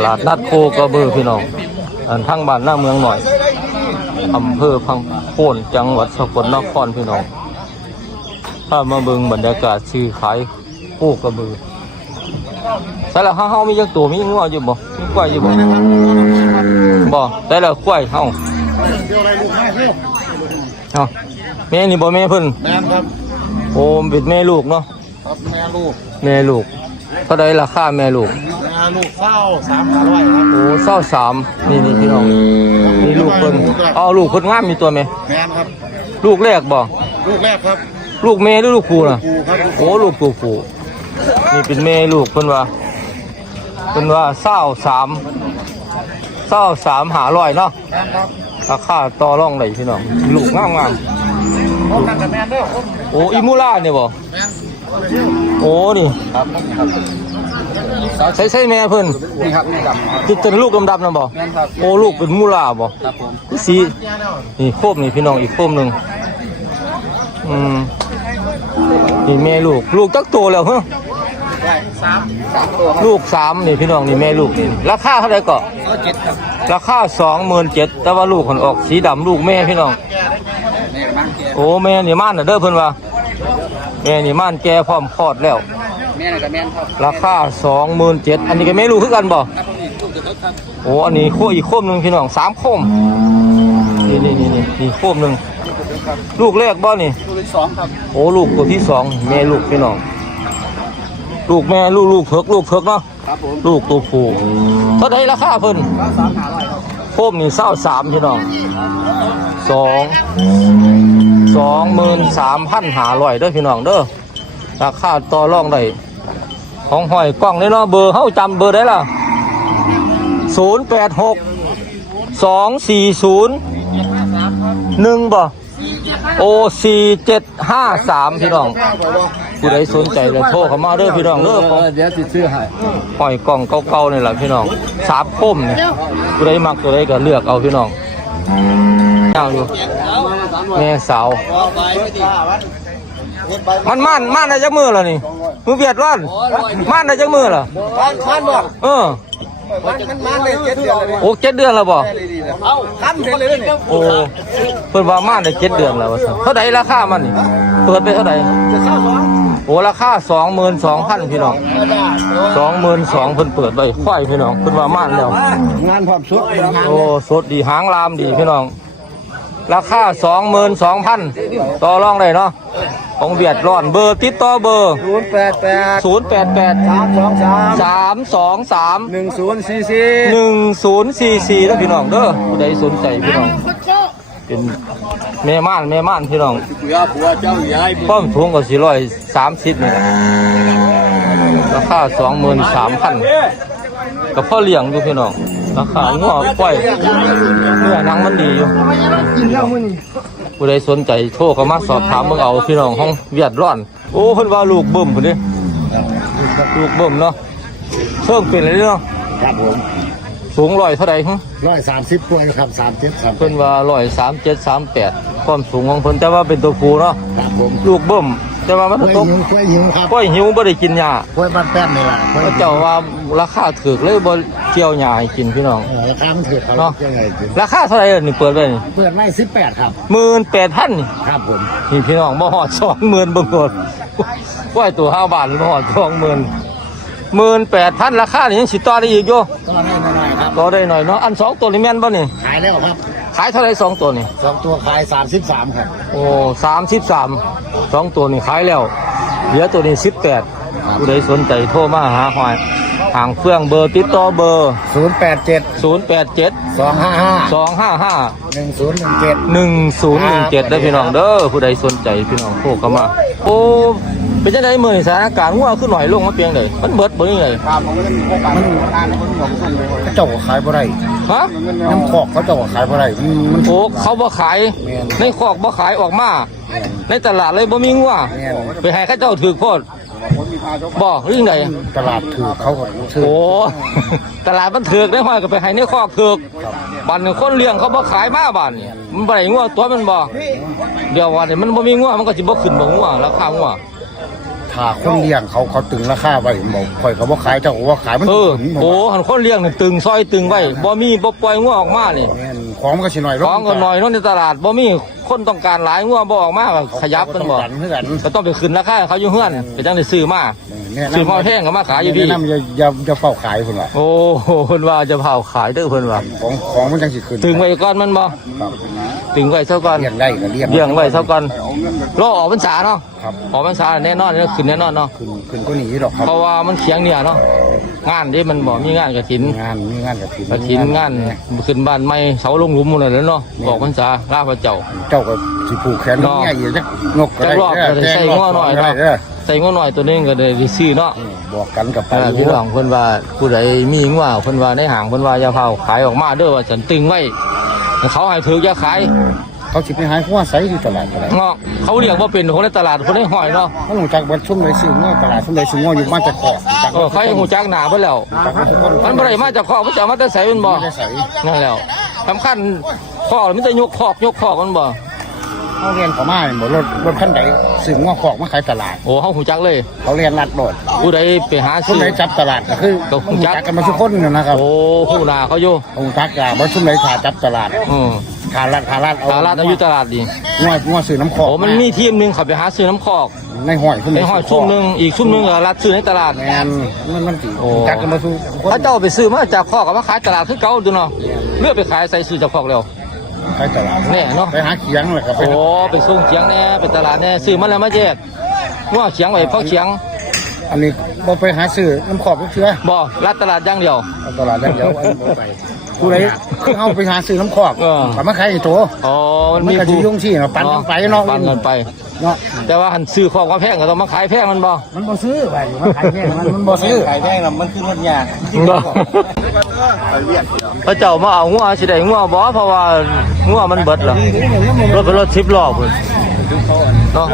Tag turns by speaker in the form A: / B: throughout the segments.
A: ตลาดนัดโคกระบือพี่น้องอันทั้งบ้านหน้าเมืองหน่อยอำเภอพังโคนจังหวัดสกลนครพี่น้องถ้ามาเบิ่งบรรยากาศซื้อขายโคกระบือใส่ละเฮาเฮามีจักตัวมีงัวอยู่บ่มีควายอยู่บ่บ่แต่ละควายเฮา
B: เดี๋ยวอะไรลูกให้เร็ว
A: เฮาแม่นี่บ่แม่เพิ่น
B: แม่นครับ
A: โอ้เป็นแม่ลูกเนาะ
B: ครับแม่ลูก
A: แม่ลูกเท่าใดราคาแม่ลูก
B: แม่ลูกเศร้าสามห้าร้อยครับ
A: โอ้เศร้าสามนี่นี่พี่น้องนี่ลูกเพิ่นเอาลูกเพิ่นงามมีตัวไหม
B: แม่นครับ
A: ลูกแรกบ่
B: ลูกแรกครับ
A: ลูกแม่หรือลูกผู้น่ะ
B: ครูครับ
A: โอ้ลูกตัวผู้นี่เป็นแม่ลูกเพิ่นว่าเพิ่นว่าเศร้าสามเศร้าสามหาร้อยเนาะ
B: แม่นครับ
A: ราคาต่อรองได้พี่น้องลูกงามงาม
B: พบกันกับแม่นเด้อผม
A: ๆโอ้อิมูล่าเนี่ยบ่
B: แม่น
A: โอ้นี่
B: ครับครับ
A: ใส่ใส่แม่เพิ่น
B: นี่ครับนี่ดำครับ
A: ติดเป็นลูกดำๆนะบ่
B: แม่นครับ
A: โอ้ลูกเป็นมูล่าบ่
B: ครับผม
A: สีนี่โคบนี่พี่น้องอีกโคบหนึ่งอืมนี่แม่ลูก ลูกจักโตแล้วเหรอ
B: ได้สามสามตัวครับ
A: ลูกสามนี่พี่น้องนี่แม่ลูกนี่ราคาเท่าไหร่ก็
B: ร้อยเจ็ดครับ
A: ราคาสองหมื่นเจ็ดแต่ว่าลูกคนออกสีดำลูกแม่พี่น้อง
B: นี่บ้านแก
A: โอ้แม่นี่ม่านน่ะเด้อเพิ่นว่าแม่นี่ม่านแก่พร้อมคลอดแล้ว
B: แม่นี่กับแม่นครับ
A: ราคาสองหมื่นเจ็ดอันนี้ก็แม่ลูกคือกันบ่
B: ครับผมนี่ลูกจะเลิกครับ
A: โอ้อันนี้โคอีกโคมหนึ่งพี่น้องสามโคมนี่นี่นี่นี่นี่โคมหนึ่งลูกแรกบ่นี่
B: ลูกที่สองครับ
A: โอ้ลูกตัวที่สองแม่ลูกพี่น้องลูกแม่ลูกลูกเพิกลูกเพิกเนาะ
B: ครับผม
A: ลูกตัวผู้เท่าไดราคาเพิ่น
B: ร้อยสามห้าร้อยครับ
A: โคมนี่เศร้าสามพี่น้องสองสองหมื่นสามพันหาร้อยเด้อพี่น้องเด้อราคาต่อรองได้ ของหอยกล้องนี่เนาะเบอร์เฮาจำเบอร์ได้ล่ะศูนย์แปดหกสองสี่ศูนย์หนึ่งบ่โอสี่เจ็ดห้าสามพี่น้องผู้ใดสนใจเลยโทรเข้ามาเด้อพี่น้องเด้อของ
B: เดี๋ยวติดซื้อให้
A: หอยกล่องเก่าๆนี่แหละพี่น้องสามคมนี่ผู้ใดมักตัวใดก็เลือกเอาพี่น้องย่าอยู่แม่สาว มันม่านม่านได้จักมือแล้วนี่มือเบียดร้อนม่านได้จักมือล่ะ
B: บ้านคันบ่
A: เออ
B: มันมันมันเลยเจ็ดเดือนเลย
A: โอ้เจ็ดเดือนแล้วบ่
B: เอ้าคันเสร็จเลยเนี่ย
A: โอ้เพิ่นว่าม่านได้เจ็ดเดือนแล้วว่าซั่นเท่าใดราคามันนี่เปิดไปเท่าใด
B: จะเข้าสอง
A: โอ้ราคาสองหมื่นสองพันพี่น้องสองหมื่นสองเพิ่นเปิดไว้ควายพี่น้องเพิ่นว่าม่านแล้ว
B: งานความสุขงาน
A: โอ้สดดีหางลามดีพี่น้อง ราคาสองหมื่นสองพันต่อรองได้เนาะของเบียดร้อนเบอร์ติดต่อเบอร์
B: ศูนย์แปดแปด
A: ศูนย์แปดแปด
B: สามสองสาม
A: สามสองสาม
B: หนึ่งศูนย์สี่สี่
A: หนึ่งศูนย์สี่สี่แล้วพี่น้องเด้อผู้ใดสนใจพี่น้องเป็นแม่ม่านแม่ม่านพี่น้อง
B: ผัวผัวเจ้าใหญ่
A: ป้อมถุงก็สี่ร้อยสามสิบนี่แหละราคาสองหมื่นสามพันกับพ่อเลี้ยงอยู่พี่น้อง ราคางัวกล้วยเนื้อหนังมันดีอยู่ผู้ใดสนใจโทรเข้ามาสอบถามเบิ่งเอาพี่น้องห้องเวียดร้อน โอ้เพิ่นว่าลูกเบิ่มพุ่นเด้ลูกเบิ่มเนาะเพิ่งเป็นเลยเนาะ
B: ครับผม
A: สูงร้อยเท่าใดหึ
B: ร้อยสามสิบกว่าครับสามสิบครับ
A: เพิ่นว่าร้อยสามเจ็ดสามแปดความสูงของเพิ่นแต่ว่าเป็นตัวผู้เนาะ
B: ครับผม
A: ลูกเบิ่ม แต่ว่ามัน
B: กล้วย
A: ตก
B: หิวกล้วยหิวครับ
A: ก้อยหิวบ่ได้กินหญ้าก
B: ล้วยบ้านแป้นนี่แหละกล้วย
A: พระเจ้าว่าราคาถูกเลยบ่เกี่ยวหญ้าให้กินพี่น้อง
B: เออราคามันถือเขา
A: เนาะ
B: ยังไงถึง
A: ราคาเท่าไหร่นี่เปิดไว้นี่
B: เปิดไม่สิบแปดครับ
A: 18,000นี่
B: ครับผม
A: นี่พี่น้องบ่ฮอด20,000บ่กดก้อยตัว5บาทบ่ฮอด20,000 18,000ราคานี่ยังสิต่อได้อีกอยู่
B: ก็ได้หน่อยๆครับ
A: ต่อได้หน่อยเนาะอันสองตัวนี่แม่นบ่นี่
B: ขายแล้วครับ
A: ขายเท่าไหร่สองตัวนี่
B: สองตัวขายสามสิบสามครับ
A: โอ้สามสิบสามสองตัวนี่ขายแล้ว เหลือตัวนี้สิบแปดผู้ใดสนใจโทรมาหาหอยห่างเฟื่องเบอร์ติดต่อเบอร์
B: ศูนย์แปดเจ็ด
A: ศูนย์แปดเจ็ด
B: สองห้าห้า
A: สองห้าห้า
B: หนึ่งศูนย์หนึ่งเจ็ด
A: หนึ่งศูนย์หนึ่งเจ็ดได้พี่น้องเด้อผู้ใดสนใจพี่น้องโทรเข้ามา โอ้ เป็นจังไดมื้อนี้สถานการณ์งัวขึ้นหน่อยลงมาเพียงใดมันเบิดบ่ยังไง
B: ครับผมก็มีโอกาสมันอ่านมันหลงส่งเลยเขาเจ้าก็ขายบ่ได้
A: ฮะ
B: น้ำขอกเขาเจ้าก็ขายบ่ได้มันมัน
A: โอ้เขาบ่ขาย
B: แม่น
A: ในคอกบ่ขายออกมาในตลาดเลยบ่มีงัว
B: แม่น
A: ไปให้เขาเจ้าถือโคตรบ่หรือยังไง
B: ตลาดถือเขาก็ซื้อ
A: โอ้ตลาดมันถือกได้ห้อยก็ไปให้ในคอกถือกบ้านคนเลี้ยงเขาบ่ขายมาบ้านนี่มันบ่ได้งัวตัวมันบ่เดี๋ยววันนี้มันบ่มีงัวมันก็สิบ่ขึ้นบ่งัวราคางัว
B: ถถ้าคนเลี้ยงเขาเขาตึงราคาไว้บอกข่อยเขาบ่ขายเจ้าก็บ่ขายมัน
A: เออ
B: ขึ้น
A: โอ้หันคนเลี้ยงนี่ตึงซอยตึงไว้บ่มีบ่ปล่อยงัวออกมานี่
B: แม่นของมันก็สิน้อยล
A: ของก็น้อยเนาะในตลาดบ่มี คนต้องการหลายงัวบ่ออกมาก็ขยับกันบ่
B: กันเพื่อน
A: ก็ต้องไปขึ้นราคาให้เขาอยู่เฮือนก็จังได้ซื้อมา
B: แนะนำ
A: ซื้อมาแพงก็มาขายอยู่พี่
B: แนะนำอย่าอย่าอย่าเฝ้าขายเพิ่นว่า
A: โอ้โหเพิ่นว่าจะเผาขายเด้อเพิ่นว่า
B: ของของมันจังสิขึ้น
A: ตึงไว้ก่อนมันบ่
B: ครับ
A: ตึงไว้ซะก่อน
B: เลี้ยงได้ก็เลี้ยง
A: เลี้ยงไว้ซะก่อนรอออกพรรษาเนาะ
B: ครับ
A: ออกพรรษาแน่นอนแล้วขึ้นแน่นอนเนาะ
B: ขึ้นขึ้นก็หนีดอกครับ
A: เพราะว่ามันเคียงเนี่ยเนาะงานที่มันบ่มีงานกระถิน
B: งานมีงานกับถิ่น
A: กระถินงานขึ้นบ้านใหม่เสาลงหลุมหมดเลยเนาะออกพรรษาลาพระเจ้า
B: เจ้าก็สิผูกแขน
A: เนาะ
B: ง่ายอยู่จักนกก็
A: จั
B: ได้
A: กรอบก็ได้
B: แจ้
A: ใส่ง้อหน่อย
B: ก็ได้
A: เนาะ
B: เด้อ
A: ใส่งัวหน่อยตัวนึงก็ได้ได้ซื้อเนาะ
B: อืมบอกกันกับไป
A: เออพี่น้องเพิ่นว่าผู้ใดมีงัวเพิ่นว่าในห้างเพิ่นว่าอย่าเผาขายออกมาเด้อว่าฉันตึงไว้เขาให้ถืออย่าขาย
B: เขาสิไปหาหัวใสอยู่ตลาดก็ได้
A: เงาะเขาเรียกว่าเป็นคนในตลาดคนในหอยเนาะ
B: เขาลงจากบัดชุ่มเลยซื้องัวตลาดชุ่มเลยซื้องัวอยู่บ้านจะขอจาก
A: เออเขาให้หูจักหนาเพิ่นแล้ว
B: จากบ้านทุกคน
A: มันบ่ได้มาจากคอกมันจะเอามาแต่ใส่มันบ่
B: ไม่ได้ใส่
A: นั่นแล้วสำคัญคอกมันจะยกคอกยกคอกมันบ่
B: เขาเรียนเขามาเนี่ยบ่รถรถคันใดซื้องัวขอกมาขายตลาด
A: โอ้เฮาหูจักเลย
B: เขาเรียนรัดโดด
A: ผู้ใดไปหา
B: คน
A: ซื้อ
B: ไหนจับตลาดก็คือ
A: ก็คงจับ
B: จัก กันมาทุกคนน่ะนะครับ
A: โอ้ผู้นาเขาอยู่
B: องจักกะบ่ชุ่มไหนขาจับตลาด
A: อือ
B: ขาลัดขาลัด
A: ตลาดอายุตลาดดี
B: งัวงัวซื้อน้ำขอ
A: โอ้
B: ก
A: มันมีทีมหนึงเขาไปหาซื้อน้ำคอก
B: ในห้อยชุ่ม
A: ในหอยซุ่มหนึงอีกซุ่มหนึงก็รัดซื้อในตลาด
B: แมนมันมันสิ
A: โอ้
B: จักกันมาทุกคน
A: ถ้าเจ้าไปซื้อมาจากคอกก็มาขายตลาดคือเก่าดูเนาะเลือกไปขายใส่ซื้อจากคอกแล้ว
B: ขายตลาด
A: แน่เนาะ
B: ไปหาเขียงแหละครับไป
A: โอ้ไปส่งเขียงแน่ไปตลาดแน่ซื้อมาแล้วมาแยกงัวเขียงไว้เพราะเขียง
B: อันนี้บ่ไปหาซื้อน้ำขอบก็เชื่อ
A: บ่รัดตลาดอย่างเดียว
B: เอาตลาดได้เดียวอันนี้บ่ไป ผู้ใดคือเอาไปหาซื้อน้ำขอบ
A: เออ
B: ก็มาขายให้ตัว
A: อ๋อมัน
B: มัน
A: มี
B: ก็สิยุ่งสิเนาะปั่นกันไปเนาะ
A: ปั่นกันไป
B: เนาะ
A: แต่ว่าหันซื้อของมาแพงก็ต้องมาขายแพงมันบ่
B: มันบ่ซื้อไปมันขายแพงมันมันบ่ซื้อ ขายแพงน่ะมันคือรถยา
A: บ่พระเจ้ามาเอางัวสิได้งัวบ่เพราะว่างัวมันเบิดแล้วรถเป็นรถ10ล้อพุ่นเนาะ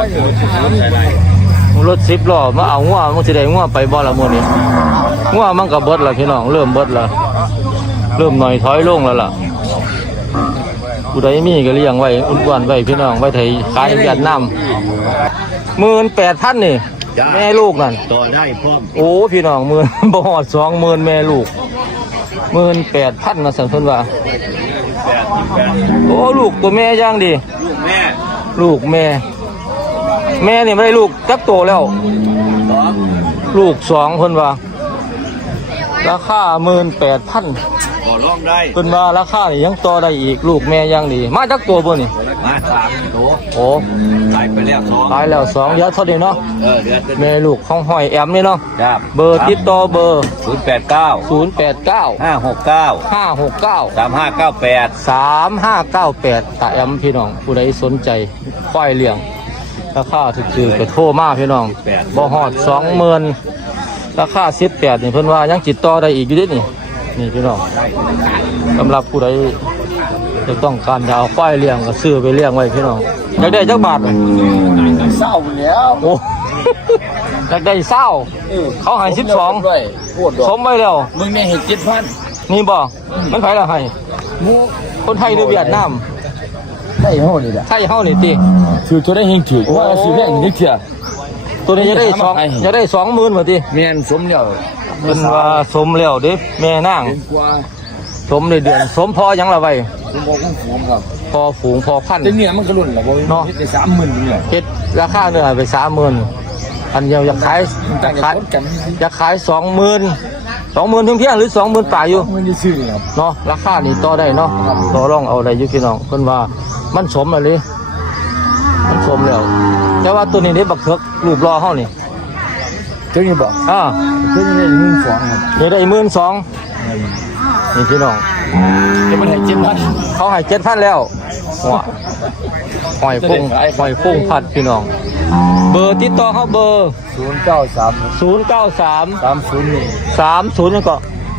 A: รถ10ล้อมาเอางัวมันสิได้งัวไปบ่ล่ะมื้อนี้งัวมันก็เบิดแล้วพี่น้องเริ่มเบิดแล้ว เริ่มหน่อยถอยลงแล้วล่ะผู้ใดมีก็เลี้ยงไว้อุ่นๆไว้พี่น้องไว้ไทยขายเวียดนาม18,000นี่แม่ลูกนั่น
B: ต่อได้พร้อม
A: โอ้พี่น้องหมื่นบ่หอดสองหมื่นแม่ลูกหมื่นแปดพันมาสั่งเพิ่นว่าโอ้ลูกตัวแม่ย่างดี
B: ลูกแม่
A: ลูกแม่ แม่นี่ไม่ได้ลูกจักโตแล้ว
B: สอง
A: ลูกสองเพิ่นว่าราคาหมื่นแปดพัน
B: ต่อ รองได้
A: เพิ่นว่าราคานี่ยังต่อได้อีกลูกแม่ย่างดี มาจักตัวบ่นี่
B: มาสามโต
A: โอ้
B: ขายไปแล้วสอง
A: ตายแล้วสองเดี๋ยอะเท่านี้เนาะ
B: เออเดือน
A: แม่ลูกของหอยแอมนี่เนาะ
B: ครับ
A: เบอร์ติดต่อเบอร์
B: ศูนย์แปดเก้า
A: 089
B: ห้าหกเก้า
A: 569
B: สามห้าเก้าแปด
A: สามห้าเก้าแปดตาแอมพี่น้อง ผู้ใดสนใจควายเลี้ยงราคาถือๆก็โทรมาพี่น้องบ่ฮอดสองหมื่นราคาสิบแปดนี่เพิ่นว่ายังติดต่อได้อีกอยู่เดินี่ นี่พี่น้องสำหรับผู้ใดจะต้องการจะเอาควายเลี้ยงก็ซื้อไปเลี้ยงไว้พี่น้องอยากได้จักบาทเลย
B: เศร้าแล้ว
A: โอ้อยากได้เศร้าเขาให้สิบสอง
B: ด้วยปวดดอ
A: ส
B: ก
A: มไว้แล้ว
B: มึงเนี่ยเห็นเจ็ดพัน
A: นี่บ่มันไผละให้
B: มู
A: คนไทยหรือเวียดนาม
B: ได้เท่านี้แหละ
A: ไทยเฮานี่ติ
C: ถือตัวได้เฮงถือว่าซื้อแพงนิดเดียว
A: ตัวนี้จะได้สองจะได้สองหมื่นบาทที
C: แม่นสมแล้ว
A: เป็นว่าสมแล้วเด้แม่นาง
C: เป็นกว่า
A: สมในเดือน สมพอหยังละไว้
C: ผมบอกผมฝูงครับ
A: พอฝูงพอพันธุ์
C: แต่เนี่ยมันก็รุ่นแหละบ่
A: เนาะ
C: เฮ็ดได้สามหมื่นนี่แหละ
A: เฮ็ดราคาเนื้อไปสามหมื่นอันเดียวอยากขาย
C: มัน
A: อ
C: ต่ายา
A: งก
C: กั
A: ขาย
C: นกัน
A: อยากขายสองหมื่นสองหมื่นเพียงๆหรือสองหมื่นป่ายอยู่
C: มันจะซื้อครับ
A: เนาะราคานี่ต่อได้เนาะต่อรองเอาได้อยู่พี่น้องเพิ่นว่ามันสมอะไรมันสมแล้วแต่ว่าตัวนี้เด้บักเถิกรูปรอเฮานี่
C: เท่านี้บอก
A: อ่า
C: เท่านี้ได้หมื่นสองครับ
A: นี่ได้หมื่นสองนี่พี่น้อง
C: เดี๋ยวมันให้เจ็ดพัน
A: เขาให้เจ็ดพันแล้วหัวหอยพุ่งหอยพุ่งผัดพี่น้อง เบอร์ติดต่อเขาเบอร์
C: ศูนย์เก้าสาม
A: ศูนย์เก้าสาม
C: สามศูนย์หนึ่ง
A: สามศูนย์ก็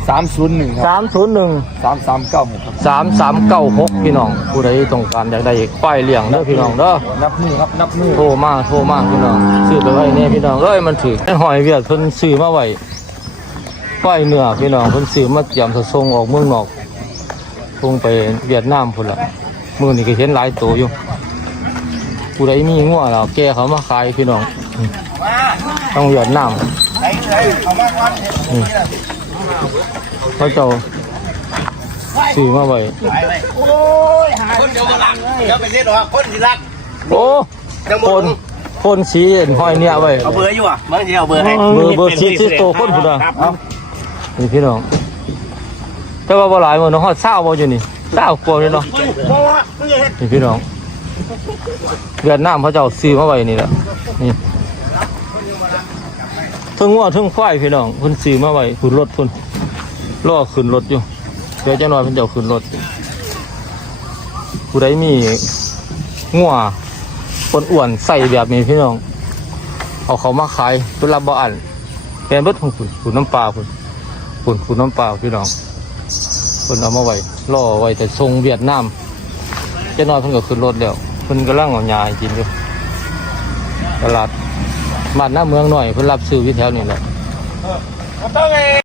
C: สามศูนย์หนึ่งครับ
A: สามศูนย์หนึ่ง
C: สามสามเก้าหกครับ
A: สามสามเก้าหกพี่น้องผู้ใดต้องการอยากได้ควายเลี้ยงเด้อพี่น้องเด้อ
C: นับมือครับนับมือ
A: โทรมาโทรมาพี่น้องซื้อไปไว้เนี่ยพี่น้องเอ้ยมันถือไอ้หอยเวียดเพิ่นซื้อมาไว้ควายเนื้อพี่น้องเพิ่นซื้อมาเตรียมจะส่งออกเมืองนอกส่งไปเวียดนามพุ่นละมื้อนี้ก็เห็นหลายตัวอยู่ผู้ใดมีงัวแล้วแกเขามาขายพี่น้องอืมไปต้องเวียดนามนี่ เขาเจ้าซื้อมาไว้
B: คนเดียวมาลังเดี๋ยวไปเรียกว่าคนที่รัก
A: โอ้คนคนสีเห็นห้อยเนี่ยไว้
B: เอาเบอร์อยู่อะบางทีเอาเบอร์ให้
A: เบอร์เบอร์สีสีโตคนพุ่นอะนี่พี่น้องแต่ว่าบ่หลายมื้อเนาะฮอดเช้าบ่อยู่นี่เช้ากว่าเลยเนาะนี่พี่น้องเวียดนามเขาเจ้าซื้อมาไว้นี่แหละนี่เทึงวัวเทึงควายพี่น้องเพิ่นซื้อมาไว้ขึ้นรถพุ่นรอขึ้นรถอยู่เดี๋ยวจักหน่อยเพิ่นจะเอาขึ้นรถผู้ใดมีงัวคนอ้วนใส่แบบนี้พี่น้อง เอาเขามาขายเป็นรับบ่อันเป็นเบิดของคุณคุณน้ำปลาคุณคุณคุณน้ำปลาพี่น้องคุณเอามาไว้ล่อไว้แต่ทรงเวียดนามเจะนอนเพิ่นก็ขึ้นรถแล้วเพิ่นกำลังเอายาให้กินอยู่ตลาด บ้านหน้าเมืองหน่อยเพิ่นรับซื้ออยู่แถวนี้แหละ